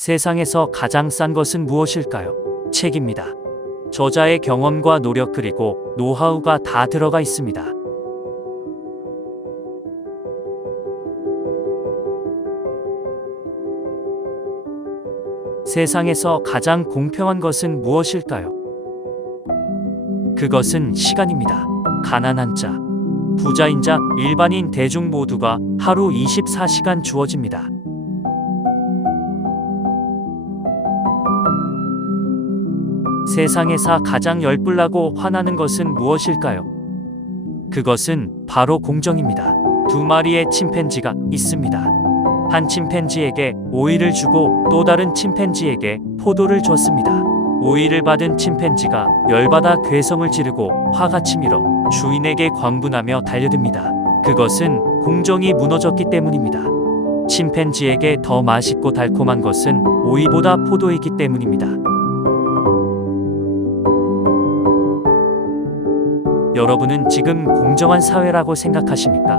세상에서 가장 싼 것은 무엇일까요? 책입니다. 저자의 경험과 노력 그리고 노하우가 다 들어가 있습니다. 세상에서 가장 공평한 것은 무엇일까요? 그것은 시간입니다. 가난한 자, 부자인 자, 일반인 대중 모두가 하루 24시간 주어집니다. 세상에서 가장 열불나고 화나는 것은 무엇일까요? 그것은 바로 공정입니다. 두 마리의 침팬지가 있습니다. 한 침팬지에게 오이를 주고 또 다른 침팬지에게 포도를 줬습니다. 오이를 받은 침팬지가 열받아 괴성을 지르고 화가 치밀어 주인에게 광분하며 달려듭니다. 그것은 공정이 무너졌기 때문입니다. 침팬지에게 더 맛있고 달콤한 것은 오이보다 포도이기 때문입니다. 여러분은 지금 공정한 사회라고 생각하십니까?